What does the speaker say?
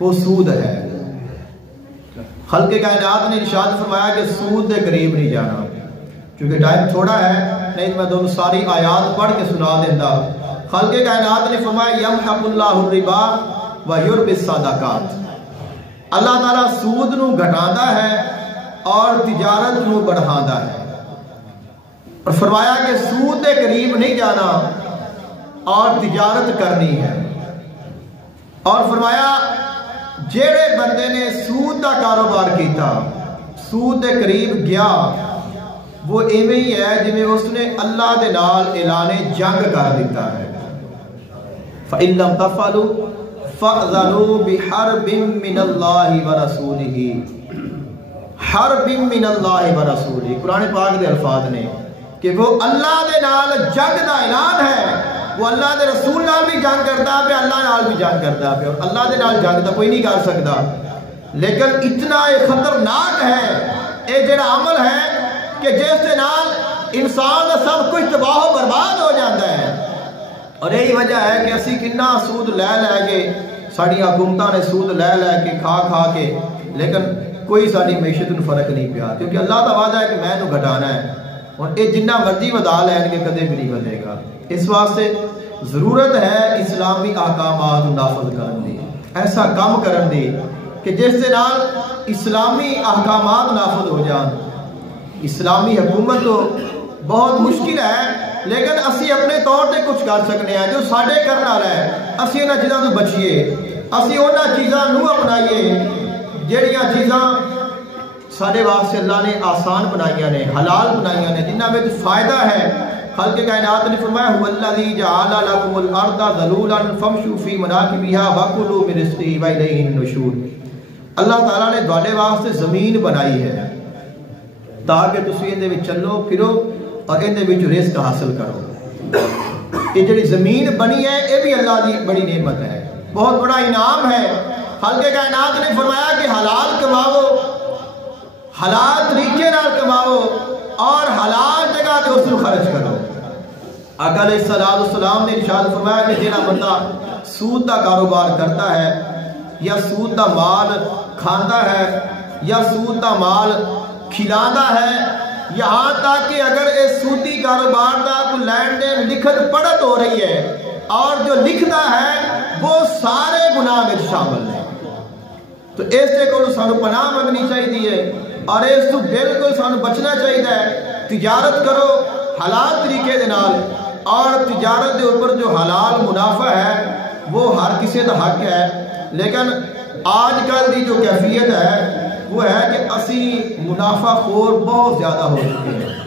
وہ سود ہے۔ خلق کائنات نے ارشاد فرمایا کہ سود کے قریب نہیں جانا۔ چونکہ ٹائم تھوڑا ہے نہیں تو میں دونوں ساری آیات پڑھ کے سنا دیتا۔ خلق کائنات نے فرمایا یمحق اللہ الربا ویربی الصدقات، اللہ تعالیٰ سود نو گھٹاتا ہے اور تجارت نو بڑھاتا ہے، اور فرمایا کہ سود کے قریب نہیں جانا اور تجارت کرنی ہے۔ اور فرمایا جیڑے بندے نے سود کا کاروبار کیتا، سود کے قریب گیا، وہ ایویں ہی ہے جویں اس نے اللہ دے نال اعلان جنگ کر دیتا ہے۔ فَإِن لَّمْ تَفْعَلُوا فَأْذَنُوا بِحَرْبٍ مِّنَ اللَّهِ وَرَسُولِهِ، حرب من اللہ ورسولہ، قرآن پاک دے الفاظ نے کہ وہ اللہ دے نال جنگ دا اعلان ہے، وہ اللہ دے رسول نال بھی جنگ کرتا ہے، اللہ نال بھی جنگ کرتا ہے، اور اللہ دے نال جنگ دا کوئی نہیں کر سکتا۔ لیکن اتنا خطرناک ہے یہ جڑا عمل ہے کہ جس دے نال انسان دا سب کچھ تباہ و برباد ہو جاتا ہے۔ اور یہی وجہ ہے کہ اسی کنا سود لے کے ساری حکومتاں نے سود لے کے کھا کے، لیکن کوئی ساری معیشت میں فرق نہیں پیا، کیونکہ اللہ کا وعدہ ہے کہ میں انہوں گھٹانا ہے، اور یہ جنہ مرضی ودا لین کے کدے بھی نہیں بدے گا۔ اس واسطے ضرورت ہے اسلامی احکامات نافذ کرن دی، ایسا کام کرن دی کہ جس سے نال اسلامی احکامات نافذ ہو جان۔ اسلامی حکومت تو بہت مشکل ہے، لیکن اسی اپنے طور پہ کچھ کر سکتے ہیں جو ساڈے کرنے والا ہے۔ اسی انہاں چیزاں تو بچیے، اسی انہاں چیزاں نو اپنائیے جہڑیاں چیزاں سارے واسطے اللہ نے آسان بنائیاں نے، حلال بنائیاں نے، جنہاں میں فائدہ ہے۔ خلق کائنات نے فرمایا هو الذی جعل لکم الارض ذلولا فامشوا فی مناکبها وکلوا من رزقہ والیہ النشور، اللہ تعالیٰ نے تواڈے واسطے زمین بنائی ہے تاکہ تسی اندے وچ چلو پھرو اور اندے وچ رزق حاصل کرو۔ یہ جڑی زمین بنی ہے یہ بھی اللہ کی بڑی نعمت ہے، بہت بڑا انعام ہے۔ خلق کائنات نے فرمایا کہ حلال کماؤ، حلال طریقے نال کماؤ اور حلال جگہ تے اس کو خرچ کرو۔ آقا علیہ السلام نے ارشاد فرمایا کہ جڑا بندہ سود کا کاروبار کرتا ہے یا سود کا مال کھاندا ہے یا سود کا مال کھلاندا ہے، یہاں تک کہ اگر اس سودی کاروبار کا کوئی لین دین لکھت پڑھت ہو رہی ہے اور جو لکھتا ہے وہ سارے گناہ میں شامل ہیں، تو اس سے کو سانو پناہ منگنی چاہیے اور اس تو بالکل سانو بچنا چاہیے۔ تجارت کرو حلال طریقے دے نال، اور تجارت دے اوپر جو حلال منافع ہے وہ ہر کسی دا حق ہے، لیکن آج کل دی جو کیفیت ہے وہ ہے کہ اسی منافع خور بہت زیادہ ہو چکے ہیں۔